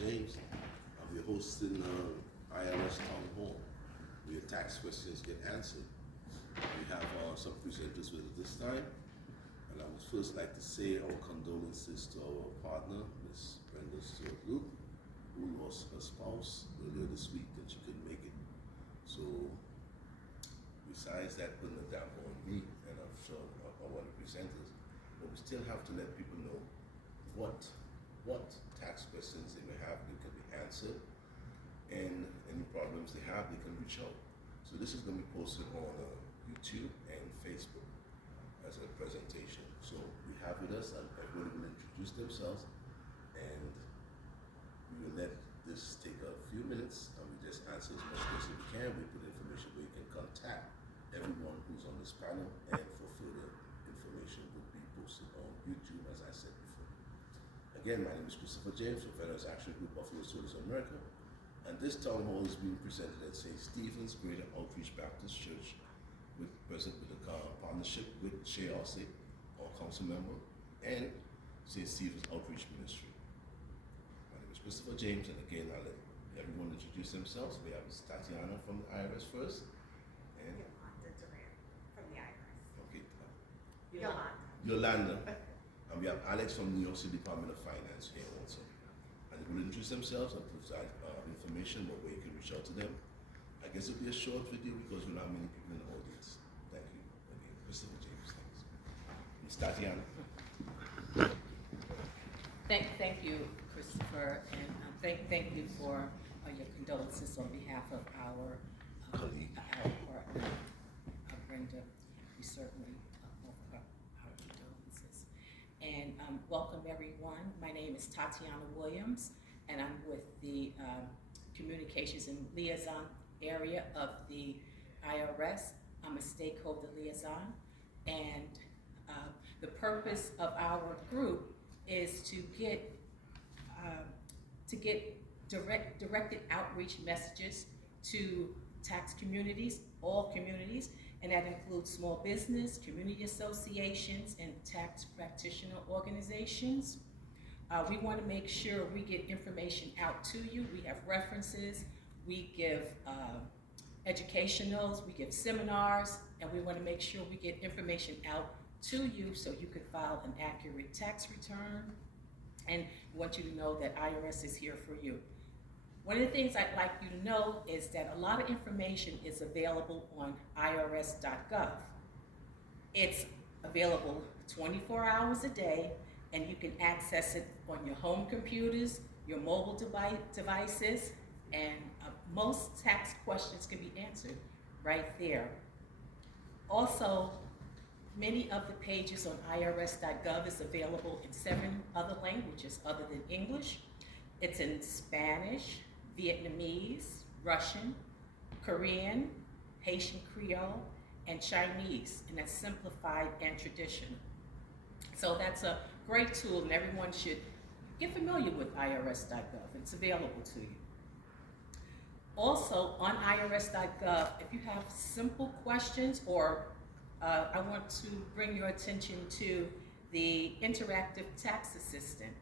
James. We're hosting IRS Townhall, where your tax questions get answered. We have some presenters with us this time, and I would first like to say our condolences to our partner, Ms. Brenda Stewart Luke, who lost her spouse earlier this week and she couldn't make it. So, besides that, putting a damper on me and I'm sure our other presenters, but we still have to let people know what tax questions they may have that can be answered, and any problems they have, they can reach out. So this is going to be posted on YouTube and Facebook as a presentation. So we have with us, and everybody will introduce themselves, and we will let this take a few minutes, and we just answer as much questions as we can. We put information where you can contact everyone who's on this panel, and for further information will be posted on YouTube, as I said before. Again, my name is Christopher James from Federal Action Group, Buffalo Soldiers of America, and this town hall is being presented at St. Stephen's Greater Outreach Baptist Church, present with a partnership with Shea Ossie, our council member, and St. Stephen's Outreach Ministry. My name is Christopher James, and again, I'll let everyone introduce themselves. We have Ms. Tatiana from the IRS first, and Yolanda Durant from the IRS. okay, Yolanda. Yolanda. And we have Alex from the NYS Department of Finance here also. And they will introduce themselves and provide information about where you can reach out to them. I guess it'll be a short video because we're not many people in the audience. Thank you. Again, Christopher James, thanks. Ms. Tatiana. Thank you, Christopher, and thank you for your condolences on behalf of our Colleague. our partner, Brenda. We certainly offer our condolences. And welcome everyone. My name is Tatiana Williams, and I'm with the Communications and Liaison area of the IRS. I'm a stakeholder liaison, and the purpose of our group is to get directed outreach messages to tax communities, all communities, and that includes small business, community associations, and tax practitioner organizations. We want to make sure we get information out to you. We have references, we give educationals, we give seminars, and we want to make sure we get information out to you so you can file an accurate tax return. And we want you to know that IRS is here for you. One of the things I'd like you to know is that a lot of information is available on irs.gov. It's available 24 hours a day, and you can access it on your home computers, your mobile devices, and most tax questions can be answered right there. Also, many of the pages on irs.gov is available in 7 other languages other than English. It's in Spanish, Vietnamese, Russian, Korean, Haitian Creole, and Chinese, and that's simplified and traditional. So that's a great tool, and everyone should get familiar with irs.gov. It's available to you. Also, on irs.gov, if you have simple questions, or I want to bring your attention to the Interactive Tax Assistant.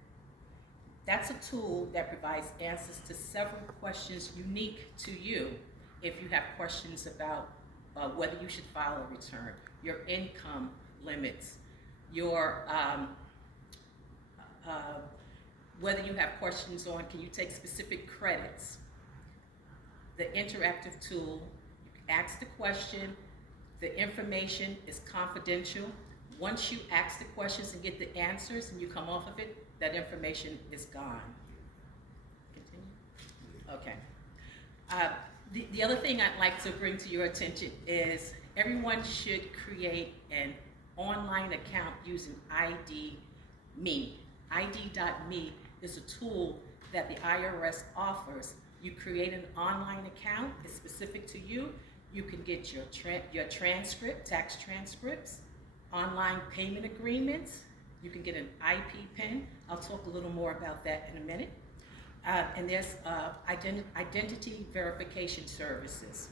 That's a tool that provides answers to several questions unique to you. If you have questions about whether you should file a return, your income limits, your whether you have questions on can you take specific credits. The interactive tool, you can ask the question, the information is confidential. Once you ask the questions and get the answers and you come off of it, that information is gone. Continue? Okay. The other thing I'd like to bring to your attention is everyone should create an online account using ID.me. ID.me is a tool that the IRS offers. You create an online account, it's specific to you. You can get your transcript, tax transcripts, online payment agreements. You can get an IP PIN. I'll talk a little more about that in a minute. And there's identity verification services.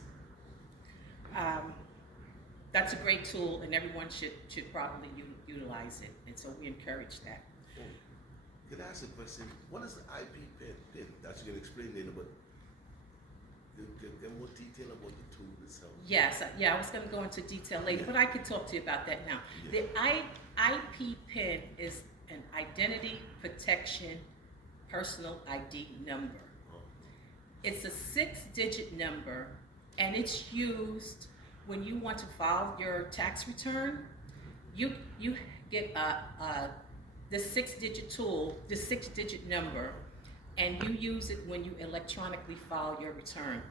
That's a great tool, and everyone should probably utilize it, and so we encourage that. Can I ask a question? What is the IP pin? That you can explain later, but get more detail about the tool itself. Yes, yeah, I was gonna go into detail later, but I could talk to you about that now. Yeah. The IP PIN is an identity protection personal ID number. Oh. It's a 6-digit number, and it's used when you want to file your tax return. You get the 6-digit tool, the 6-digit number, and you use it when you electronically file your return.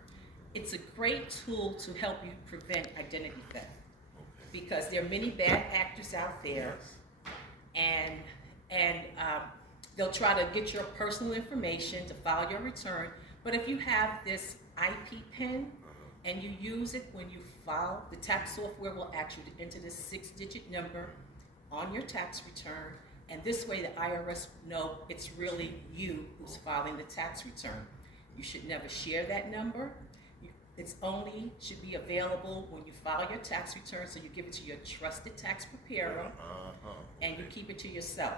It's a great tool to help you prevent identity theft, because there are many bad actors out there, and they'll try to get your personal information to file your return. But if you have this IP PIN and you use it when you file, the tax software will ask you to enter this 6-digit number on your tax return, and this way the IRS know it's really you who's filing the tax return. You should never share that number. It's only should be available when you file your tax return, so you give it to your trusted tax preparer, and you keep it to yourself.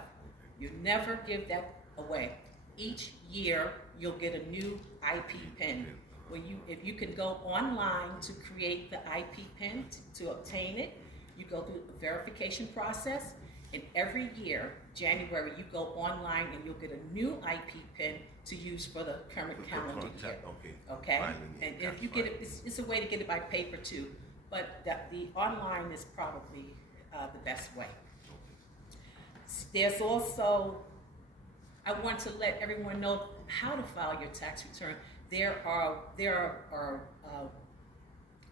You never give that away. Each year, you'll get a new IP PIN. If you can go online to create the IP PIN to obtain it, you go through a verification process, and every year, January, you go online and you'll get a new IP PIN to use for the current calendar year. Okay? And if you get it, it's a way to get it by paper too, but the online is probably the best way. There's also, I want to let everyone know how to file your tax return. There are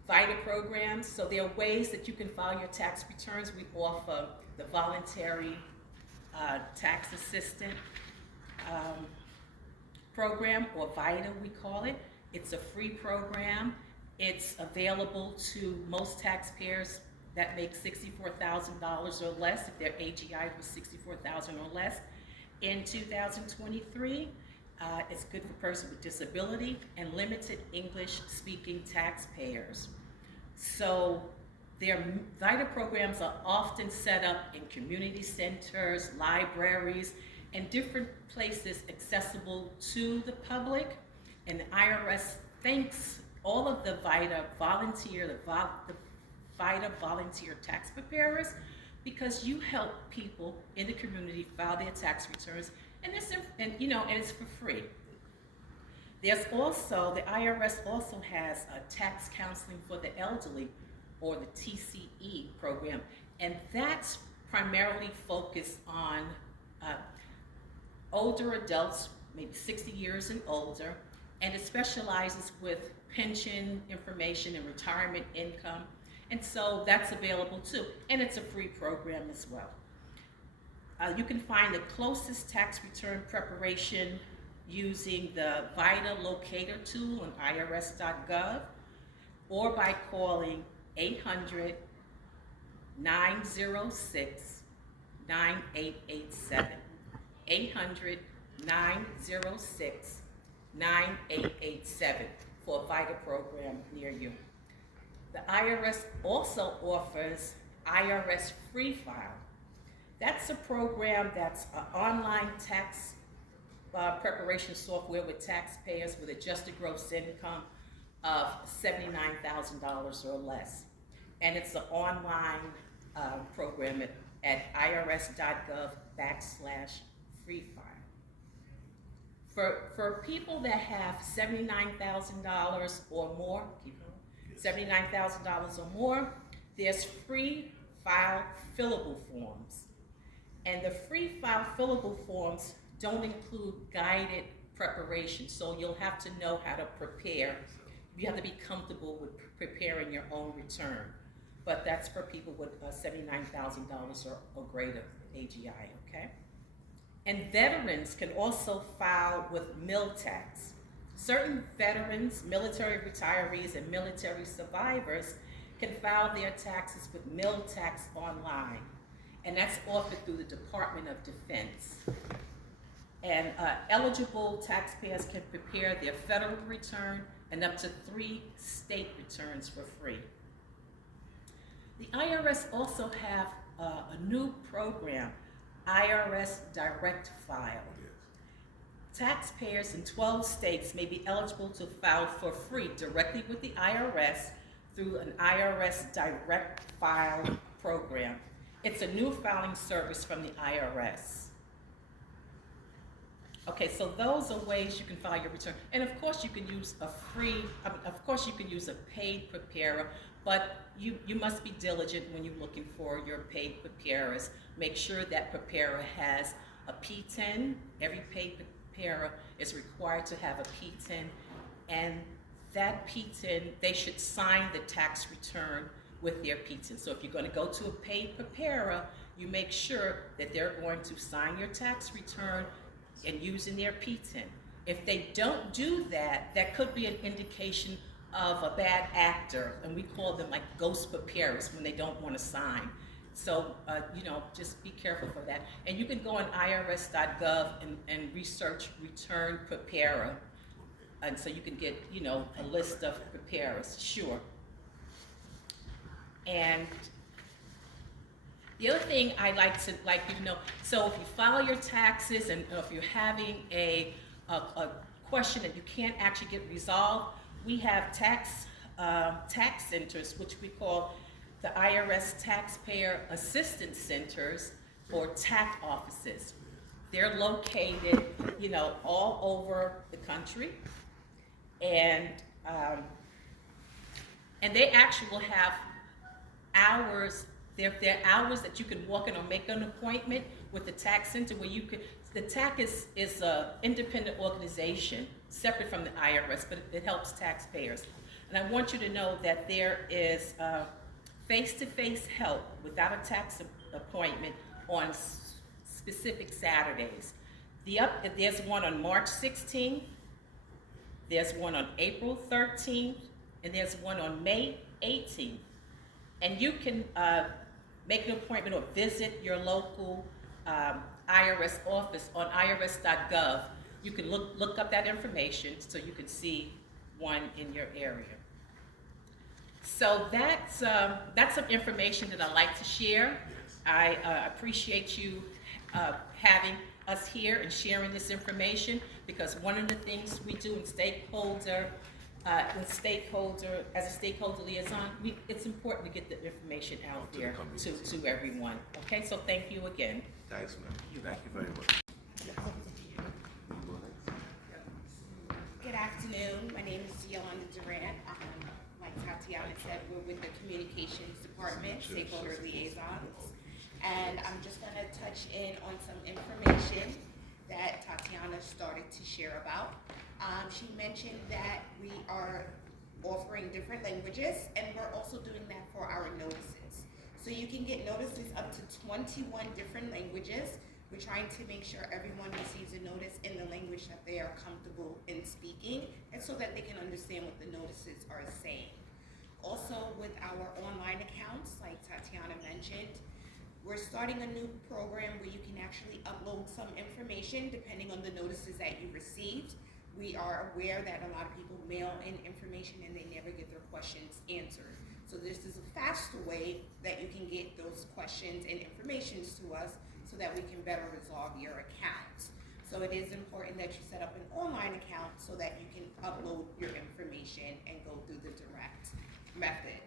VITA programs, so there are ways that you can file your tax returns. We offer the voluntary tax assistant program, or VITA we call it. It's a free program. It's available to most taxpayers that make $64,000 or less, if their AGI was $64,000 or less. In 2023, it's good for persons with disability and limited English-speaking taxpayers. So their VITA programs are often set up in community centers, libraries, and different places accessible to the public. And the IRS thanks all of the VITA volunteer tax preparers, because you help people in the community file their tax returns, and it's for free. There's also, the IRS also has a tax counseling for the elderly, or the TCE program, and that's primarily focused on older adults, maybe 60 years and older, and it specializes with pension information and retirement income, and so that's available too, and it's a free program as well. You can find the closest tax return preparation using the VITA locator tool on irs.gov, or by calling 800-906-9887. 800-906-9887 for a VITA program near you. The IRS also offers IRS Free File. That's a program that's an online tax preparation software with taxpayers with adjusted gross income of $79,000 or less. And it's an online program at irs.gov/freefile. For people that have $79,000 or more, $79,000 or more, there's free file fillable forms. And the free file fillable forms don't include guided preparation, so you'll have to know how to prepare. You have to be comfortable with preparing your own return. But that's for people with $79,000 or greater AGI, okay? And veterans can also file with mill tax. Certain veterans, military retirees, and military survivors can file their taxes with mill tax online. And that's offered through the Department of Defense. And eligible taxpayers can prepare their federal return and up to 3 state returns for free. The IRS also have a new program, IRS Direct File. taxpayers in 12 states may be eligible to file for free directly with the IRS through an IRS direct file program. It's a new filing service from the IRS. Okay, so those are ways you can file your return. And of course you can use of course you can use a paid preparer, but you must be diligent when you're looking for your paid preparers. Make sure that preparer has a P10. Every paid preparer is required to have a P10, and that P10, they should sign the tax return with their P10. So if you're going to go to a paid preparer, you make sure that they're going to sign your tax return and using their P10. If they don't do that, that could be an indication of a bad actor, and we call them like ghost preparers when they don't want to sign. So, just be careful for that. And you can go on irs.gov and research return preparer, and so you can get, a list of preparers, sure. And the other thing I'd like you to know, so if you file your taxes and if you're having a question that you can't actually get resolved, we have tax centers, which we call the IRS Taxpayer Assistance Centers or TAC offices. They're located, all over the country, and they actually will have hours. There are hours that you can walk in or make an appointment with the tax center where you could. The TAC is an independent organization, separate from the IRS, but it helps taxpayers. And I want you to know that there is face-to-face help without a tax appointment on specific Saturdays. There's one on March 16th, there's one on April 13th, and there's one on May 18th. And you can make an appointment or visit your local IRS office on irs.gov. You can look up that information so you can see one in your area. So that's some information that I'd like to share. I appreciate you having us here and sharing this information, because one of the things we do as a stakeholder liaison, it's important to get the information out there to everyone. Okay, so thank you again. Thanks, ma'am. Thank you very much. Good afternoon. My name is Yolanda Durant. Like Tatiana said, we're with the Communications Department, Stakeholder Liaisons. And I'm just going to touch in on some information that Tatiana started to share about. She mentioned that we are offering different languages, and we're also doing that for our notices. So you can get notices up to 21 different languages. We're trying to make sure everyone receives a notice in the language that they are comfortable in speaking, and so that they can understand what the notices are saying. Also, with our online accounts, like Tatiana mentioned, we're starting a new program where you can actually upload some information depending on the notices that you received. We are aware that a lot of people mail in information and they never get their questions answered. So this is a faster way that you can get those questions and information to us so that we can better resolve your accounts. So it is important that you set up an online account so that you can upload your information and go through the direct method.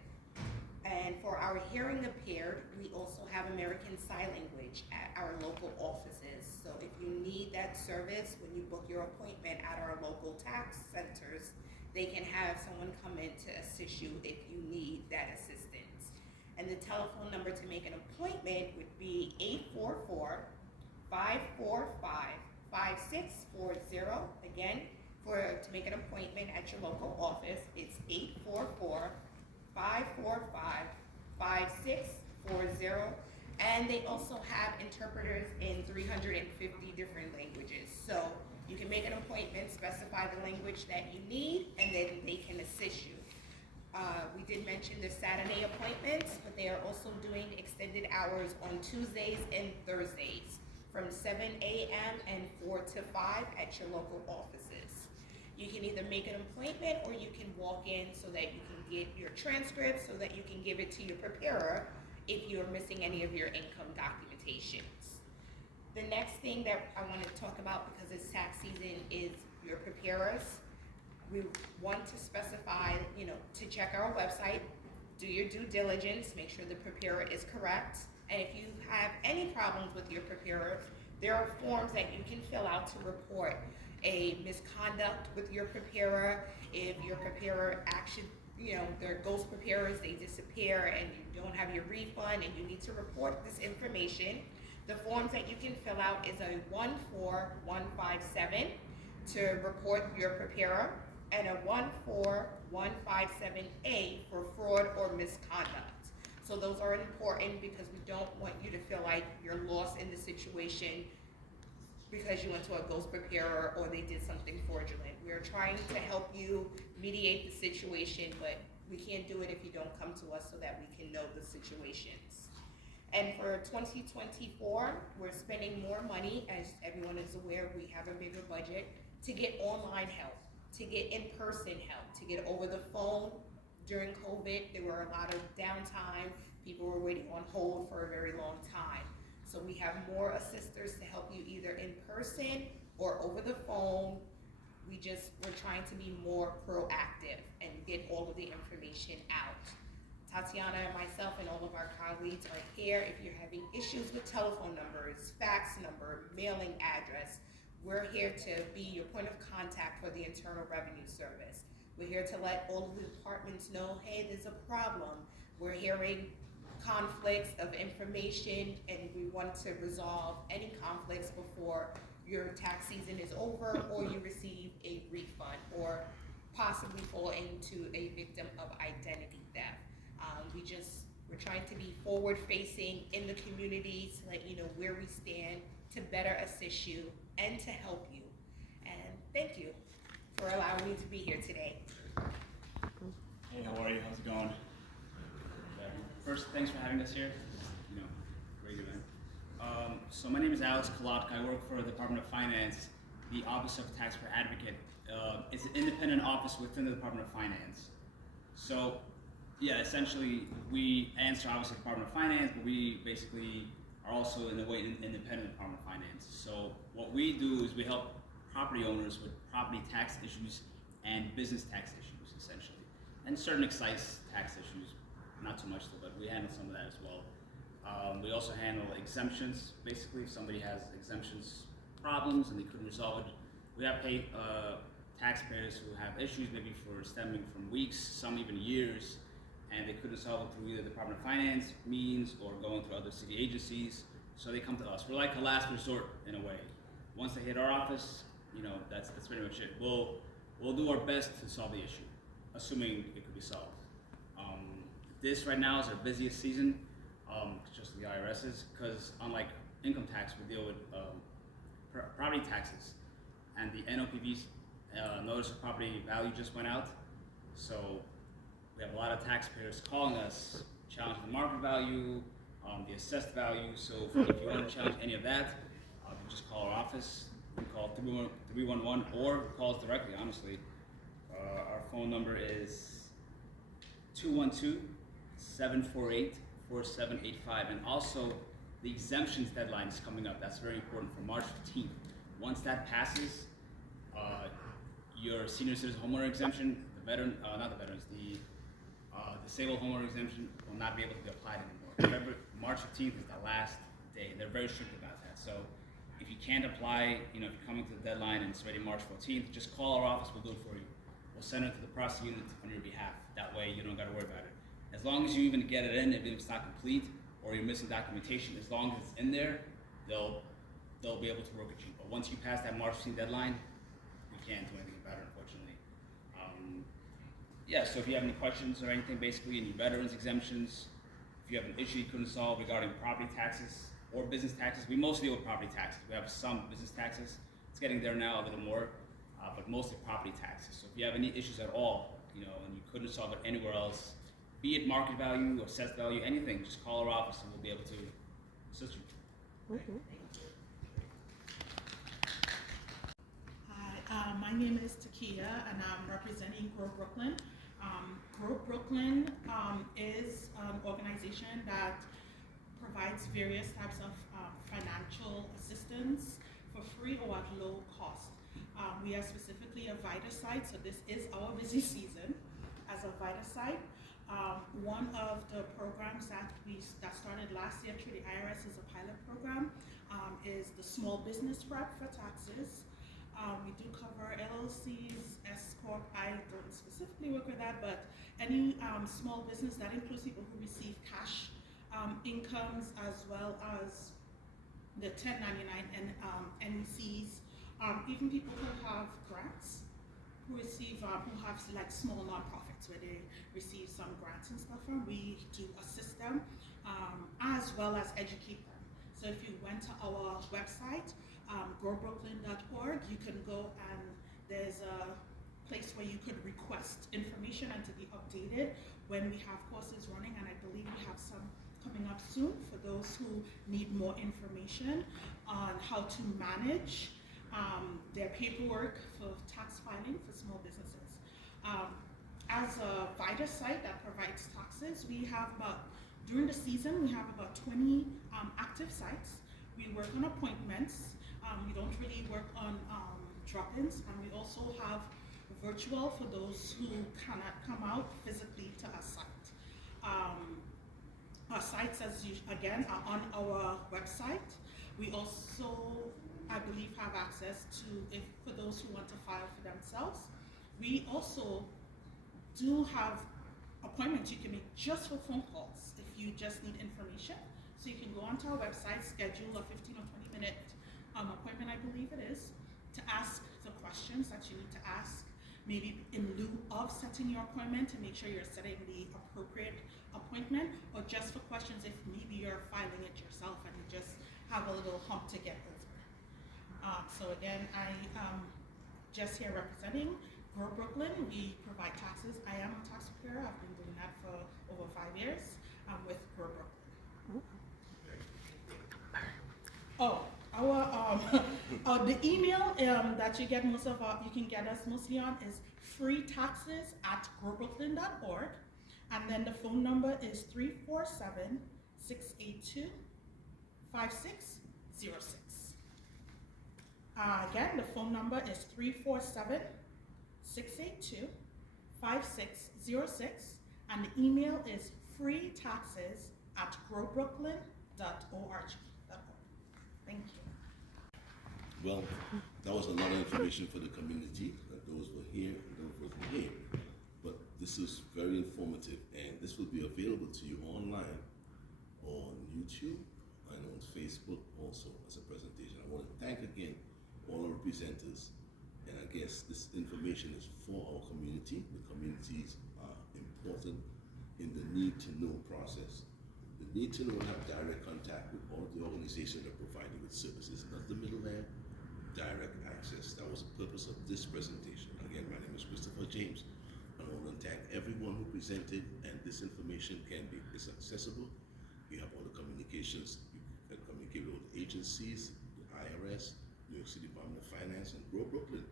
And for our hearing impaired, we also have American Sign Language at our local offices. So if you need that service when you book your appointment at our local tax centers, they can have someone come in to assist you if you need that assistance. And the telephone number to make an appointment would be 844-545-5640. Again, to make an appointment at your local office, it's 844-545-5640. And they also have interpreters in 350 different languages. So you can make an appointment, specify the language that you need, and then they can assist you. We did mention the Saturday appointments, but they are also doing extended hours on Tuesdays and Thursdays from 7 a.m. and 4 to 5 at your local offices. You can either make an appointment or you can walk in so that you can get your transcript so that you can give it to your preparer if you're missing any of your income documentations. The next thing that I want to talk about, because it's tax season, is your preparers. We want to specify, to check our website, do your due diligence, make sure the preparer is correct. And if you have any problems with your preparer, there are forms that you can fill out to report a misconduct with your preparer. If your preparer actually, they're ghost preparers, they disappear and you don't have your refund and you need to report this information. The forms that you can fill out is a 14157 to report your preparer, and a 14157A for fraud or misconduct. So those are important because we don't want you to feel like you're lost in the situation because you went to a ghost preparer or they did something fraudulent. We're trying to help you mediate the situation, but we can't do it if you don't come to us so that we can know the situations. And for 2024, we're spending more money, as everyone is aware, we have a bigger budget, to get online help, to get in-person help, to get over the phone. During COVID, there were a lot of downtime. People were waiting on hold for a very long time. So we have more assisters to help you either in person or over the phone. We're trying to be more proactive and get all of the information out. Tatiana and myself and all of our colleagues are here if you're having issues with telephone numbers, fax number, mailing address. We're here to be your point of contact for the Internal Revenue Service. We're here to let all of the departments know, hey, there's a problem. We're hearing conflicts of information and we want to resolve any conflicts before your tax season is over or you receive a refund or possibly fall into a victim of identity theft. We're trying to be forward-facing in the community to let you know where we stand to better assist you and to help you. And thank you for allowing me to be here today. Hey, how are you? How's it going? First, thanks for having us here. Great event. So my name is Alex Kolotka. I work for the Department of Finance, the Office of Taxpayer Advocate. It's an independent office within the Department of Finance. So, yeah, essentially, we answer obviously the Department of Finance, but we basically are also in a way an independent Department of Finance. So what we do is we help property owners with property tax issues and business tax issues, essentially, and certain excise tax issues, not so much though, but we handle some of that as well. We also handle exemptions. Basically, if somebody has exemptions problems and they couldn't resolve it, we have taxpayers who have issues maybe for stemming from weeks, some even years, and they couldn't solve it through either the Department of Finance means or going through other city agencies, so they come to us. We're like a last resort in a way. Once they hit our office, that's pretty much it. We'll do our best to solve the issue, assuming it could be solved. This right now is our busiest season, just the IRS's, because unlike income tax, we deal with property taxes, and the NOPV's notice of property value just went out, so we have a lot of taxpayers calling us, challenging the market value, the assessed value. So if you want to challenge any of that, you just call our office. You can call 311 or call us directly, honestly. Our phone number is 212-748-4785. And also, the exemptions deadline is coming up. That's very important for March 15th. Once that passes, your senior citizen homeowner exemption, the veteran, not the veterans, the disabled homeowner exemption will not be able to be applied anymore. March 15th is the last day. They're very strict about that. So if you can't apply, if you're coming to the deadline and it's already March 14th, just call our office, we'll do it for you. We'll send it to the process unit on your behalf. That way you don't gotta worry about it. As long as you even get it in, if it's not complete or you're missing documentation, as long as it's in there, they'll be able to work with you. But once you pass that March 15th deadline, we can't do anything about it, unfortunately. Yeah, so if you have any questions or anything, basically any veterans exemptions, if you have an issue you couldn't solve regarding property taxes or business taxes, we mostly deal with property taxes. We have some business taxes. It's getting there now a little more, but mostly property taxes. So if you have any issues at all, and you couldn't solve it anywhere else, be it market value or assessed value, anything, just call our office and we'll be able to assist you. Mm-hmm. Hi, my name is Takia and I'm representing Grow Brooklyn. Grow Brooklyn is an organization that provides various types of financial assistance for free or at low cost. We are specifically a VITA site, so this is our busy season as a VITA site. One of the programs that started last year through the IRS is a pilot program, is the small business prep for taxes. We do cover LLCs, S Corp. I don't specifically work with that, but any small business that includes people who receive cash incomes, as well as the 1099 and NECs, even people who have grants, who have like small nonprofits where they receive some grants and stuff from. We do assist them as well as educate them. So if you went to our website, growbrooklyn.org, you can go and there's a place where you could request information and to be updated when we have courses running, and I believe we have some coming up soon for those who need more information on how to manage their paperwork for tax filing for small businesses. As a VITA site that provides taxes, we have during the season, we have about 20 active sites. We work on appointments. We don't really work on drop-ins, and we also have virtual for those who cannot come out physically to our site. Our sites, again, are on our website. We also, I believe, have access to, for those who want to file for themselves. We also do have appointments you can make just for phone calls if you just need information. So you can go onto our website, schedule a 15 or 20 minute appointment, I believe it is, to ask the questions that you need to ask, maybe in lieu of setting your appointment, to make sure you're setting the appropriate appointment, or just for questions if maybe you're filing it yourself and you just have a little hump to get over. So again, I am just here representing Grow Brooklyn. We provide taxes. I am a tax preparer. I've been doing that for over 5 years with Grow Brooklyn. Oh, the email that you get you can get us mostly on is freetaxes@growbrooklyn.org, and then the phone number is 347-682-5606. Again, the phone number is 347-682-5606, and the email is freetaxes@growbrooklyn.org. Thank you. Well, that was a lot of information for the community, that those were here and those were here. But this is very informative, and this will be available to you online on YouTube and on Facebook also as a presentation. I want to thank again all our presenters, and I guess this information is for our community. The communities are important in the need to know process. The need to know and have direct contact with all the organizations that provide you with services, not the middleman, direct access. That was the purpose of this presentation. Again, my name is Christopher James, and I want to thank everyone who presented, and this information is accessible. We have all the communications. You can communicate with all the agencies, the IRS, New York City Department of Finance, and Grow Brooklyn.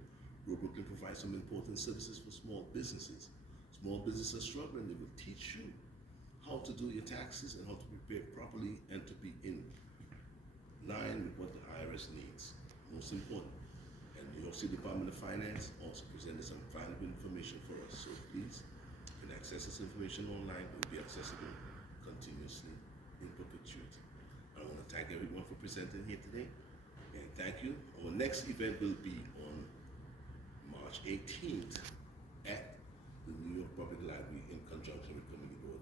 Grow Brooklyn provides some important services for small businesses. Small businesses are struggling. They will teach you how to do your taxes and how to prepare properly and to be in line with what the IRS needs. Most important. And New York City Department of Finance also presented some valuable information for us. So please, you can access this information online. It will be accessible continuously in perpetuity. I want to thank everyone for presenting here today. And thank you. Our next event will be on March 18th at the New York Public Library in conjunction with Community Board.